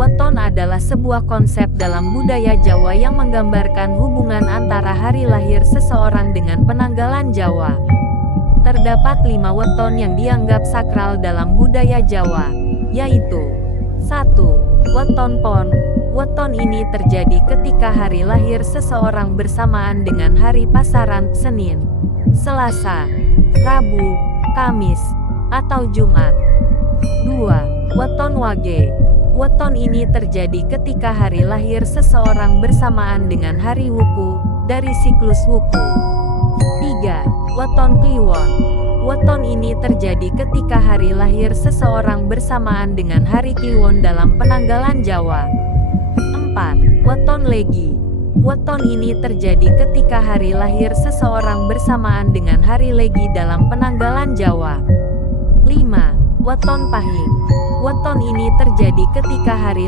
Weton adalah sebuah konsep dalam budaya Jawa yang menggambarkan hubungan antara hari lahir seseorang dengan penanggalan Jawa. Terdapat 5 weton yang dianggap sakral dalam budaya Jawa, yaitu 1. Weton Pon. Weton ini terjadi ketika hari lahir seseorang bersamaan dengan hari pasaran, Senin, Selasa, Rabu, Kamis, atau Jumat. 2. Weton Wage. Weton ini terjadi ketika hari lahir seseorang bersamaan dengan hari Wuku, dari siklus Wuku. 3. Weton Kliwon. Weton ini terjadi ketika hari lahir seseorang bersamaan dengan hari Kliwon dalam penanggalan Jawa. 4. Weton Legi. Weton ini terjadi ketika hari lahir seseorang bersamaan dengan hari Legi dalam penanggalan Jawa. 5. Weton Pahing. Weton ini terjadi ketika hari